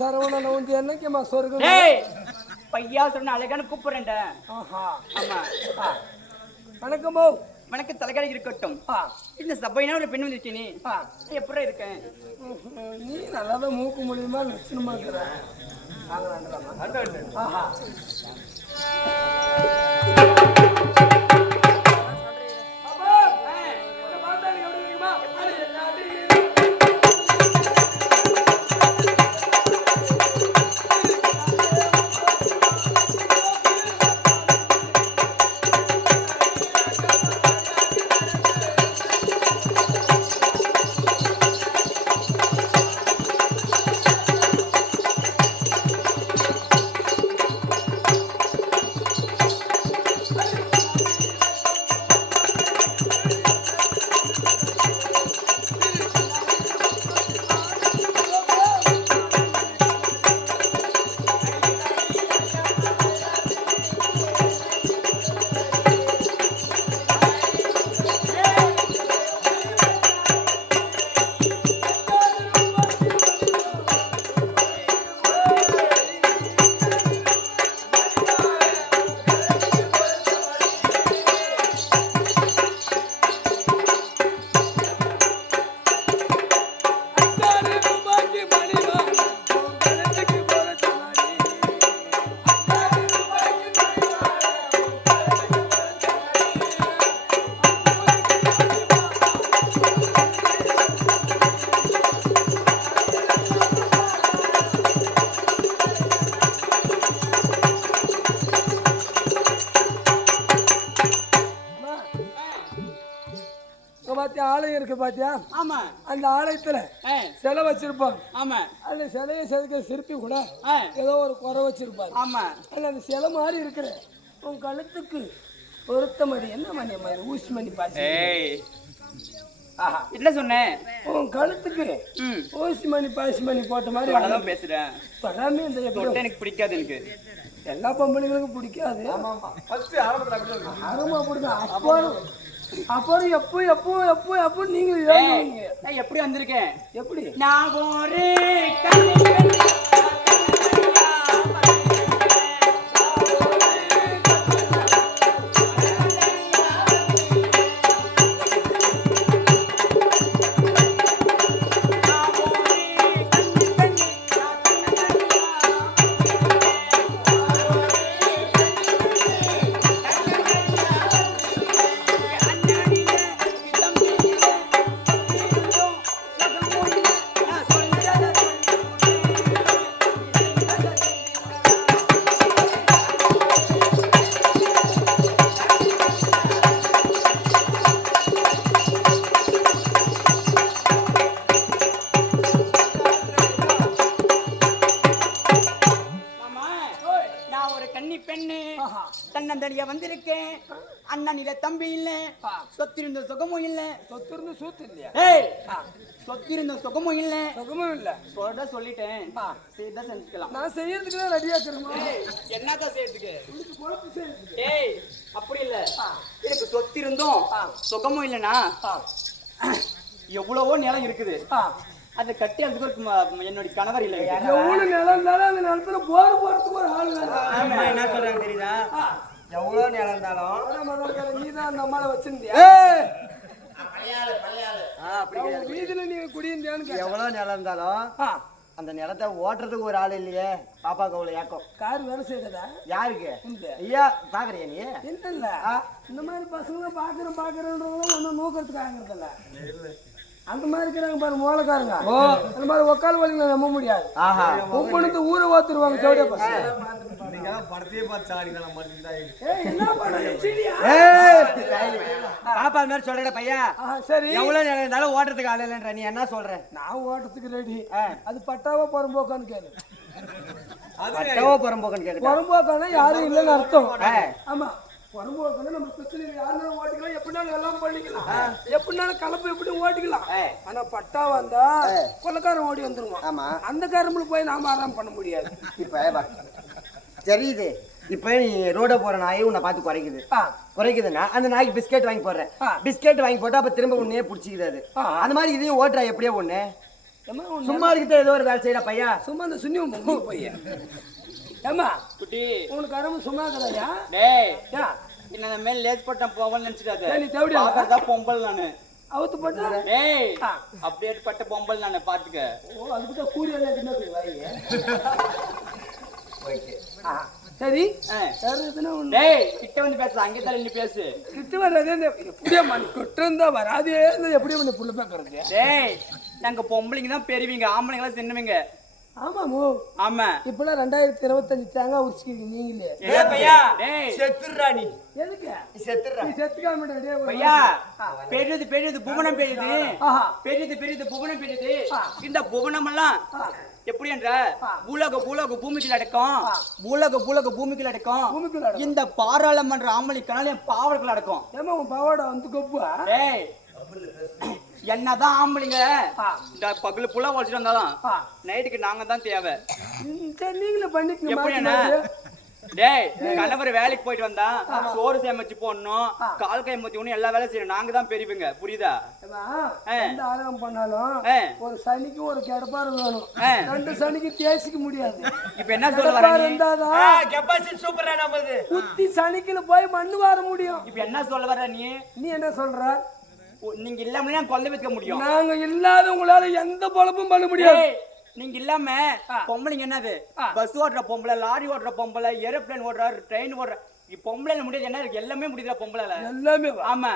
சரவணன் வந்து என்னைக்குமா சொர்க்கம்? பையா சொன்ன அழகான கூப்பிடுறேன்டா. ஆஹா ஆமா. வணக்கமோ. வணக்கம் தலைகாடி இருக்கட்டும். இந்த சபையினா ஒரு பெண் வந்துச்சு. நீ எப்படி இருக்கேன்? நீ நல்லாதான் மூக்கு மூலியமா லட்சணமா இருக்கிற. ஆஹா ஆலயம் இருக்கு பாத்தியா? ஆமா. அந்த ஆலயத்துல சிலை வச்சிருப்பாங்க. ஆமா. அந்த சிலையை செதுக்க சிற்பி கூட ஏதோ ஒரு குறை வச்சிருப்பாரு. ஆமா. அந்த சிலை மாதிரி இருக்கிற உன் கழுத்துக்கு பொருத்த மாதிரி என்ன மணி மாதிரி ஊசி மணி பாசி. என்ன சொன்னேன்? உன் கழுத்துக்கு ஊசி மணி பாசி மணி போட்ட மாதிரி அதான் பேசுறேன். படாமே இந்த எனக்கு பிடிக்காது. எனக்கு எல்லா பொம்பளைங்களுக்கும் பிடிக்காது. ஆரம்பமா பிடிக்கும். அப்புறம் எப்போ எப்போ எப்போ எப்போ நீங்க நான் எப்படி வந்திருக்கேன்? எப்படி நான் ஒரு தன்னந்தனியா வந்திருக்கேன். அண்ணன் இல்ல, தம்பி இல்ல, சொத்திருந்த சுகமும் இல்ல. சொத்திருந்த சூத்து இல்லையா? சொத்திருந்த சுகமும் இல்ல. சுகமும் இல்ல சொல்லிட்டேன். செய்தான் செஞ்சுக்கலாம். நான் செய்யறதுக்கு தான் ரெடியா இருக்கிறேன். என்னதான் செய்யறதுக்கு? ஏய் அப்படி இல்ல. எனக்கு சொத்திருந்தோம் சுகமும் இல்லனா எவ்வளவோ நிலம் இருக்குது. அதை கட்டி அதுக்கு என்னுடைய கணவர் இல்லை. எவ்வளவு நிலம் இருந்தாலும் அந்த நிலத்துல போர் போறதுக்கு ஒரு ஆள் என்ன சொல்றாங்க தெரியுதா? எவ்வளவு நிலம் இருந்தாலும் நீதான் அந்த அம்மாவை வச்சிருந்தியா? வீதியில நீங்க குடியிருந்தியான்னு எவ்வளவு நிலம் இருந்தாலும் அந்த நிலத்தை ஓட்டுறதுக்கு ஒரு ஆள் இல்லையே. பாப்பாக்கு அவ்வளவு ஏக்கம். கார் வேலை செய்யறதா? யாருக்கு? ஐயா பாக்குறியா நீ? இல்ல இந்த மாதிரி பசங்க பாக்குறேன்றவங்க ஒன்னும் நோக்கிறதுக்கு ஆகிறதில்ல. அந்த மாதிரி இருக்கிறாங்க பாரு மோளக்காரங்க. அந்த மாதிரி ஒக்கால் வலிங்களை நம்ப முடியாது. ஒவ்வொன்று ஊரை ஓத்துருவாங்க. சோடியா பசங்க பாப்பா மாதிரி சொல்ற பையா. சரி எவ்வளவு நேரம் இருந்தாலும் ஓட்டுறதுக்கு ஆள் இல்லைன்ற நீ என்ன சொல்ற? நான் ஓட்டுறதுக்கு ரெடி. அது பட்டாவா புறம்போக்கான்னு கேளு. பட்டாவா புறம்போக்கான்னு கேளு. புறம்போக்கான யாரும் இல்லைன்னு அர்த்தம். ஆமா புறம்போக்கான நம்ம பிரச்சனை யாருனாலும் ஓட்டிக்கலாம், எப்படினாலும் எல்லாம் பண்ணிக்கலாம், எப்படினாலும் கலப்பு எப்படி ஓட்டிக்கலாம். ஆனா பட்டா வந்தா கொள்ளக்காரன் ஓடி வந்துருவான். ஆமா அந்த காரம்புல போய் நாம ஆராம் பண்ண முடியாது. இப்ப தெரியுது. இப்ப நீ ரோட போற நாயை உன்னை பார்த்து குறைக்குதுன்னா அந்த நாய்க்கு பிஸ்கெட் வாங்கி போடுறேன். பிஸ்கெட் வாங்கி போட்டா அப்ப திரும்ப உன்னையே பிடிச்சிக்குது. அது அந்த மாதிரி இதையும் ஓட்டுறா எப்படியோ ஒண்ணு. ஏம்மா உன் சும்மா இருக்கிட்ட ஏதோ ஒரு வேலை செய்யற பையா. சும்மா அந்த சுண்ணி பொம்பளை பையன். ஏம்மா குட்டி உனக்கு அரம்பு சும்மா கதையா? டேய் ஏன் என்ன அந்த மேல லேஸ் போட்ட பொம்பல் நினைச்சிடாத. நீ தேவடியா? பாக்கறதா பொம்பல் நானு. அவுத்து போட்டா? டேய் அப்படியே பட்ட பொம்பல் நானு பாத்துக்க. ஓ அதுக்கு தான் கூறி எல்லாம் தின்னது வாயே. சரி வேற எதுனா ஒண்ணு. டேய் கிட்ட வந்து பேசு, அங்கே தான் நின்னு பேசு. கிட்ட வர்றது இந்த எப்படியே மணி கொட்டிருந்தா வராதே எப்படி வந்து புள்ள பேக்கறது? டேய் நாங்க பொம்பளைங்க தான் பெரியவங்க, ஆம்பளைங்க எல்லாம் சின்னவங்க. ஆமாமோ ஆமா இப்பெல்லாம் 2025 தேங்காய் உரிச்சிக்கிறீங்க நீங்களே. ஏய் பையா, டேய் செத்துறா நீ. எதுக்கு செத்துறா. நீ செத்துக்காம டேய் பையா பெரியது புவனம் பெரியது. ஆஹா பெரியது புவனம் பெரியது. இந்த புவனம் எல்லாம் எப்படி என்ற பூலோக பூமிக்குள்ள அடக்கம். பூலோக பூமிக்குள்ள அடக்கம். பூமிக்குள்ள இந்த பாராளுமன்ற ஆம்பளைக்கனால என் பாவர்கள் அடக்கம். ஏமா உன் பாவாடை வந்து கொப்புவா? டேய் என்னதான் ஆம்பளைங்க இந்த பகல் புலா வச்சுட்டு வந்தாலும் நைட்டுக்கு நாங்க தான் தேவை. சரி நீங்களே பண்ணிக்கங்க. எப்படி என்ன? டேய் கணவர் வேலைக்கு போயிட்டு வந்தா சோறு சேமிச்சு போடணும், கால் கை முத்தி ஒண்ணு எல்லா வேலையும் செய்யணும். நாங்க தான் பெரியவங்க, புரியுதா? எந்த ஆராயம் பண்ணாலும் ஒரு சனிக்கு ஒரு கிடப்பாரு வேணும். 2 சனிக்கு தேசிக்க முடியாது. இப்ப என்ன சொல்ல வர நீ? இருந்தாதான் கெப்பாசிட்டி சூப்பரா நம்மளுது. குத்தி சனிக்குல போய் மண்ணு வர முடியும். இப்ப என்ன சொல்ல வர நீ? நீ என்ன சொல்ற? நீங்க இல்லாம நான் கொல்ல வைக்க முடியும். நாங்க இல்லாத உங்களால எந்த பொழப்பும் பண்ண முடியாது. நீங்க இல்லாம பொம்பளைங்க என்னது? பஸ் ஓட்டுற பொம்பளை, லாரி ஓட்டுற பொம்பளை, ஏரோப்ளேன் ஓட்டுற, ட்ரெயின் ஓட்டுற, பொம்பளை முடியாது. என்ன இருக்கு? எல்லாமே முடியுதா பொம்பளை? எல்லாமே. ஆமா.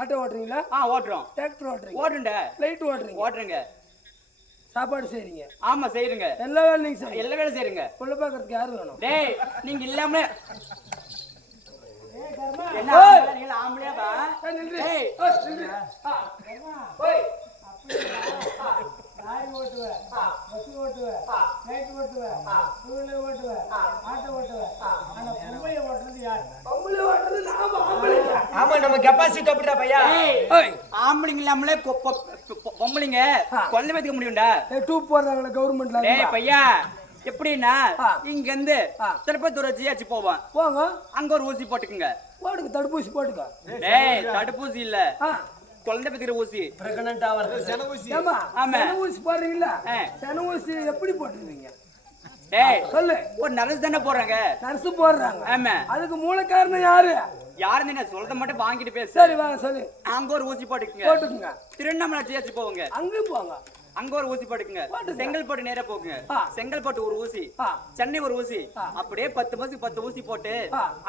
ஆட்டோ ஓட்டுறீங்களா? ஓட்டுறோம். டிராக்டர் ஓட்டுறீங்க? ஓட்டுங்க. ஃளைட் ஓட்டுறீங்க? ஓட்டுறங்க. சாப்பாடு செய்றீங்க? ஆமா செய்யுங்க. எல்லா வேலையும் நீங்க செய்றீங்க? எல்லா வேலையும் செய்யுங்க. புள்ள பாக்கிறதுக்கு யாரு வேணும்? டேய் நீங்க இல்லாம என்ன நீங்க ஆம்பளையாடா? டேய் ஓய் லாரி ஓட்டுவ, பஸ் ஓட்டுவ, ஃளைட் ஓட்டுவ, டூவீலர் ஓட்டுவ, ஆட்டோ ஓட்டுவ. ஆனா பொம்பளை ஓட்டுறது யார்? பொம்பளை ஓட்டுறது நாம ஆம்பளைங்க. ஆமா நம்ம கெப்பாசிட்டி அப்படிடா பையா. ஏய் ஆம்பளைங்க இல்லாமலே பொம்பளைங்க கொல்ல வைக்க முடியும்டா. டூப் போடுறாங்களே கவர்மெண்ட்ல. டேய் பையா எப்படின்னா இங்க இருந்து திருப்பத்தூர் ஜிஹெச் போவோம். போங்க அங்க ஒரு ஊசி போட்டுக்குங்க. போடுங்க, தடுப்பூசி போட்டுக்க. டேய் தடுப்பூசி இல்ல, குழந்தை பெத்துக்கிற ஊசி. பிரெக்னன்ட் ஆவறது சென ஊசி. ஆமா ஆமா. சென ஊசி போடுறீங்களா? சென ஊசி எப்படி போட்டுருவீங்க? டேய் சொல்லு. ஒரு நர்ஸ் தானே போடுறாங்க. நர்ஸ் போடுறாங்க. ஆமா. அதுக்கு மூல காரணம் யாரு? யாருன்னு நான் சொல்றத மட்டும் வாங்கிட்டு பேசு. சரி வாங்க சொல்லு. அங்க ஒரு ஊசி போட்டுக்குங்க. போட்டுக்குங்க. திருவண்ணாமலை ஜிஹெச் போவோங்க. அங்க போங்க. அங்க ஒரு ஊசி போட்டுக்குங்க. செங்கல்பட்டு நேரா போகுங்க. செங்கல்பட்டு ஒரு ஊசி, சென்னை ஒரு ஊசி, அப்படியே 10 மாசத்துக்கு 10 ஊசி போட்டு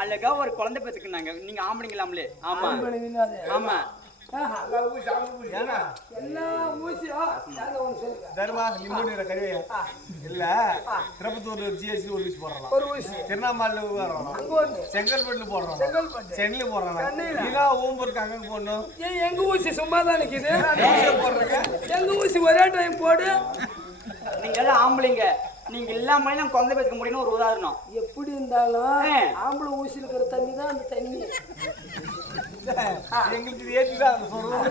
அழகா ஒரு குழந்தை பெத்துக்குனாங்க. நீங்க ஆம்பளைங்களாம்லே. ஆமா ஆமா. எல்லா ஊசியா தர்மா லிமோனிர கறியா இல்ல திருப்பத்தூர்ல ஜிஎஸ்டி ஒரு ஊசி போடுறாங்க. ஒரு ஊசி திருவண்ணாமலையில போடுறாங்க. செங்கல்பட்டுல போடுறாங்க. சென்னையில போடுறாங்க. நீங்க ஓம்பூருக்கு அங்க போடணும். ஏன் எங்க ஊசி சும்மா தான் நிக்குது? போடுறாங்க. எங்க ஊசி ஒரே டைம் போடு. நீங்க எல்லாம் ஆம்பளைங்க, நீங்க இல்லாமலே நான் குழந்தை பெத்துக்க முடியும்னு ஒரு உதாரணம். எப்படி இருந்தாலும் ஆம்பளை ஊசியில் இருக்கிற தண்ணி தான் அந்த தண்ணி. எங்களுக்கு இது ஏத்துதான் சொல்றோம்.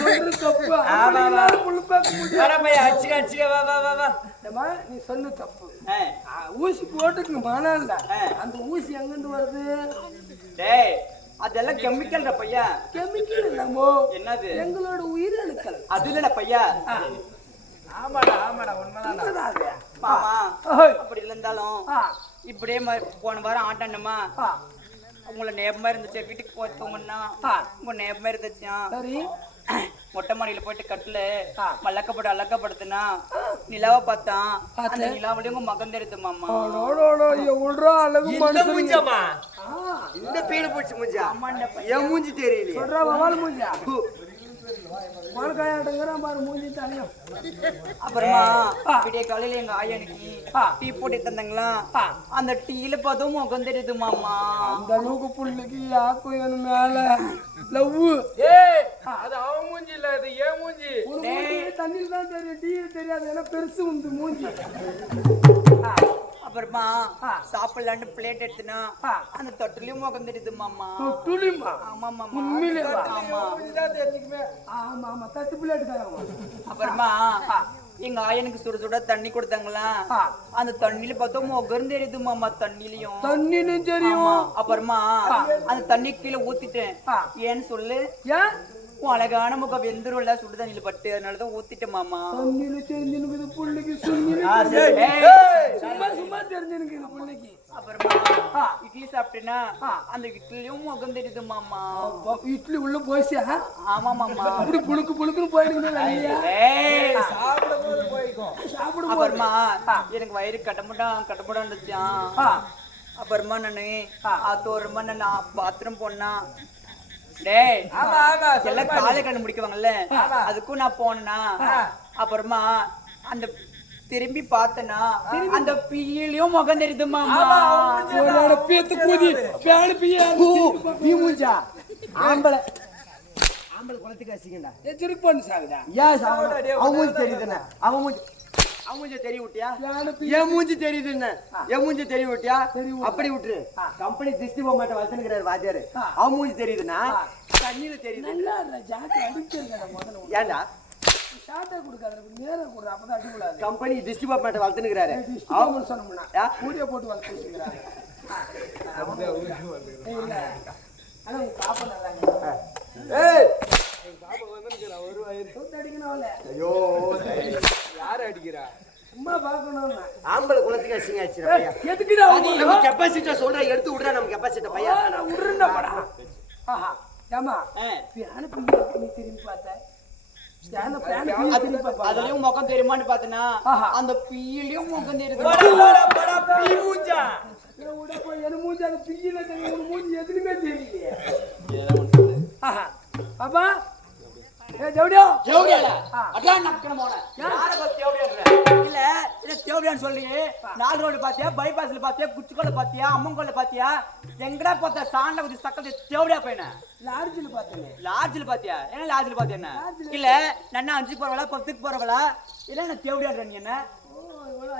சொல்றது தப்பு. ஆம்பளை புள்ள பார்க்க முடியாது. வர பையா அடிச்சு அடிச்சு வா வா வா வா. ஏம்மா நீ சொன்ன தப்பு. ஊசி போட்டுக்குங்க மானால. அந்த ஊசி எங்கிருந்து வருது? டேய் அதெல்லாம் கெமிக்கல்டா பையா. கெமிக்கல் இல்லமோ. என்னது? எங்களோட உயிரணுக்கள். அது இல்லடா பையா. ஆமாடா ஆமாடா உண்மைதான். மாமா அப்படி இருந்தாலும் இப்படியே போன வாரம் ஆட்டாண்டமா உங்களை நேபமா இருந்துச்சு. வீட்டுக்கு போத்தோம்னா உங்க நேபமா இருந்துச்சா? சரி மொட்டை மாடியில போயிட்டு கட்டுல மல்லக்கப்பட்டு அலக்கப்படுத்துனா நிலாவை பார்த்தான். அந்த நிலாவிலே உங்க மகன் தெரியுது மாமா. எவ்வளோ அழகு இந்த மூஞ்சமா, இந்த பீடு பூச்சி மூஞ்சா. என் மூஞ்சி தெரியலையே. சொல்றா வவால் மூஞ்சா. வாழ்க்கையாட்டங்கிறான் பாரு மூஞ்சி தலையும். அப்புறமா விடிய காலையில எங்க ஆயனுக்கு டீ போட்டு தந்தாங்களா, அந்த டீல பார்த்தோம் முகம் தெரியுது மாமா. அந்த அளவுக்கு புள்ளைக்கு யாக்கும் என் மேல லவ். அது அவன் மூஞ்சி இல்ல, அது ஏன் மூஞ்சி. தண்ணியில் தான் தெரியும், டீ தெரியாது. ஏன்னா பெருசு உண்டு மூஞ்சி. அப்புறமா சாப்பிடலான்னு பிளேட் எடுத்துனா அந்த தொட்டிலையும் முகம் தெரியுது மாமா. தொட்டுலிமா? ஆமா மாமா. உண்மையிலே ஆமா. ஆமா ஆமா தட்டு பிளேட் தராங்க. அப்புறமா எங்க ஆயனுக்கு சுட சுட தண்ணி கொடுத்தாங்களா, அந்த தண்ணியில பார்த்தோம் முகம் தெரியுது மாமா. தண்ணிலையும் தண்ணிலும் தெரியும். அப்புறமா அந்த தண்ணி கீழே ஊத்திட்டேன். ஏன்னு சொல்லு. ஏன் உன் அழகான முகம் வெந்துரும்ல சுடு தண்ணியில பட்டு அதனாலதான் ஊத்திட்டேன் மாமா. தண்ணியில தெரிஞ்சுனுக்குது புள்ளைக்கு சுண்ணில ஏய், சும்மா சும்மா தெரிஞ்சுனுக்குது புள்ளைக்கு. அப்புறமா இட்லி சாப்பிட்டேன்னா அந்த இட்லியும் முகம் தெரியுது மாமா. இட்லி உள்ள போயிச்சா ஆமா மாமா. அப்படி புழுக்கு புழுக்குன்னு போயிடுங்க வெளியா ஏய், சாப்பிடும்போது போய்க்கும். சாப்பிடும் அப்புறமா எனக்கு வயிறு கட்டமுடா இருந்துச்சான். அப்புறமா நானு ஆத்தோரமா நான் பாத்ரூம் போனா டேய் எல்லாம் காலை கண்ணு முடிக்குவாங்கல்ல அதுக்கும் நான் போனேனா. அப்புறமா அந்த திரும்பி பார்த்தனா அந்த பியிலையும் முகம் தெரியுது மாமா. உன்னோட பேத்து கூதி பேணு பியா நீ மூஞ்சா ஆம்பளை குளத்துக்கு அசிங்கடா. திருப்பி பண்ணு சாகுதா ஏன் சாவடா? அவன் மூஞ்சி தெரியுதுண்ணே. அவன் மூஞ்சி தெரிய விட்டியா? என் மூஞ்சி தெரியுதுண்ணே. என் மூஞ்சி தெரிய விட்டியா? அப்படி விட்டுரு. கம்பெனி திருஷ்டி போக மாட்டேன் வச்சுக்கிறாரு வாத்தியாரு. அவன் மூஞ்சி தெரியுதுண்ணா. தண்ணியில தெரியுது. நல்லா ஜாக்கி அடிச்சிருக்கா முதல்ல ஏண்டா ஷார்ட்டா கொடுக்காத நேரம் கொடுற அப்பதான் அடிக்கூடாது. கம்பெனி திருஷ்டி போக மாட்டேன் வளர்த்துனுக்கிறாரு. அவன் சொன்னோம்னா கூடிய போட்டு வளர்த்து வச்சுக்கிறாரு. இல்ல ஆனா உங்க பாப்பா நல்லாங்க. ஏய் ஐயோ யாரு அடிக்கிறா? சும்மா பாக்கணும். ஆம்பளை குளத்துக்கு அசிங்க ஆச்சுடா. எதுக்குடா நம்ம கெப்பாசிட்டி சொல்ற எடுத்து விடுறா. நம்ம கெப்பாசிட்டி பையா நான் விடுறேன்டா படா. ஆஹா ஏமா பியானு பிள்ளை நீ திரும்பி பார்த்த பியானு திரும்பி பார்த்த அதுலயும் முகம் தெரியுமான்னு பார்த்தனா அந்த பியிலையும் முகம் தெரியுது. என் மூஞ்சி அந்த பிள்ளைல தெரியும் மூஞ்சி எதுவுமே தெரியலையே. ஆஹா பாப்பா ஏ ஜவுடியோ தேவடியாடா அதான் நக்கணும் போன யாரை பத்தி தேவடியான்ற இல்ல தேவடியான்னு சொல்லி நாலு ரோடு பாத்தியா பைபாஸ்ல பாத்தியா குச்சிக்கோல பாத்தியா அம்மங்கோல பாத்தியா எங்கடா பார்த்தா சாண்ட வந்து சக்கத்து தேவடியா பையனா லார்ஜில் பார்த்தேன். லாட்ஜில் பாத்தியா என்ன லாட்ஜில் பாத்தியா என்ன இல்ல நான் 5 போறவளா 10க்கு போறவளா இல்ல நான் தேவடியான்ற நீ என்ன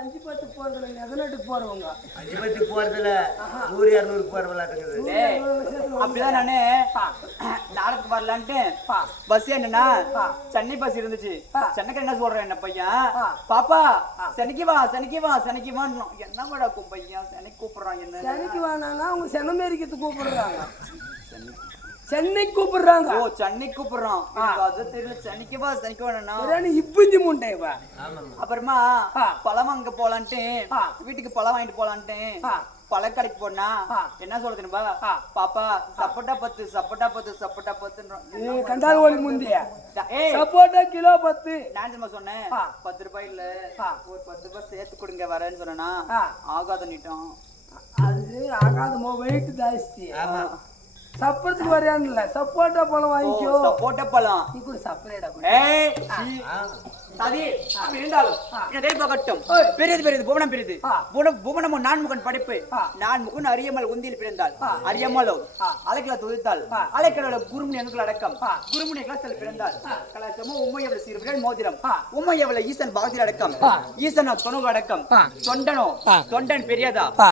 5 10 போறதுல 18 போறவங்க 5 10 போறதுல 100 200 போறவளா இருக்குது. அப்படிதான் நானு நாடகத்துக்கு வரலான்ட்டு பஸ் என்னன்னா சென்னை பஸ் இருந்துச்சு. சென்னைக்கு என்ன சொல்றேன் என்ன பையன் பாப்பா சென்னைக்கு வா என்ன வழக்கும் பையன் சென்னைக்கு கூப்பிடுறான் என்ன சென்னைக்கு வானா அவங்க சென்னமேரிக்கத்து கூப்பிடுறாங்க. சென்னை கூப்பிடுறாங்க. ஓ சென்னை கூப்பிடுறான் அது தெரியல. சென்னைக்கு வா இப்பஞ்சி முண்டை வா. அப்புறமா பழம் அங்க போலான்ட்டு வீட்டுக்கு பழம் வாங்கிட்டு போலான்ட்டு பழக்கடைக்கு போனா என்ன சொல்றதுன்பா பாப்பா சப்போட்டா 10 கண்டால் ஓலி முந்தியா ஏய் சப்போட்டா கிலோ 10 நான் சும்மா சொன்னேன் 10 ரூபாய் இல்ல ஒரு 10 ரூபாய் சேர்த்து கொடுங்க வரேன்னு சொன்னா ஆகாத நீட்டம் அது ஆகாத வெயிட் ஜாஸ்தி. சப்போர்ட்டுக்கு வரையான்ல சப்போட்டா பழம் வாங்கிக்கோ. சப்போட்டா பழம் நீ கூட சப்பரேடா. ஏய் சதி அப்படி இருந்தாலும் இதை பகட்டும் பெரியது புவனம் பெரியது புவனமோ நான்முகன் படைப்பு நான்முகன் அரியமல் உந்தியில் பிறந்தாள் அரியமலோ அலைக்கல துதித்தாள் அலைக்கலோட குருமுனி எங்குள் அடக்கம் குருமுனி கலத்தில் பிறந்தாள் கலாச்சமோ உம்மையவள சீர்பிரல் மோதிரம் உம்மையவள ஈசன் பாகத்தில் அடக்கம் ஈசனோ தொனவு அடக்கம் தொண்டன் பெரியதா